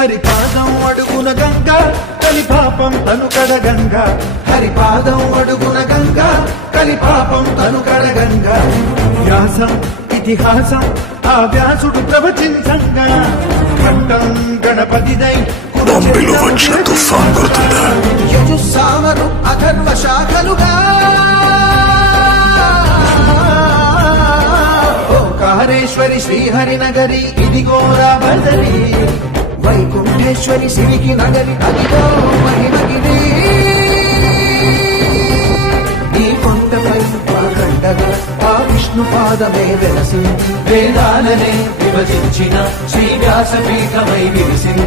హరిపాదం అడుగున గంగా కలిపాపం తను కడగంగా హరిపాదం అడుగున గంగా కలిపాపం తను కడగంగా వ్యాసం ఇతిహాసం ఆ వ్యాసుడు ప్రవచించంగా ఘట్టం గణపతిదై యజుస్సామరు అథర్వ శాఖలుగా ఓంకారేశ్వరి శ్రీహరినగరి ఇదిగోరా బదరి వైకుంఠేశ్వరి శివికి నగరి అదిగో మహిమగిరి ఈ కొండపై పాకండగా ఆ విష్ణు పాదమే వెలసి వేదాలనే విభజించిన శ్రీ వ్యాసపీఠమై విలిసింది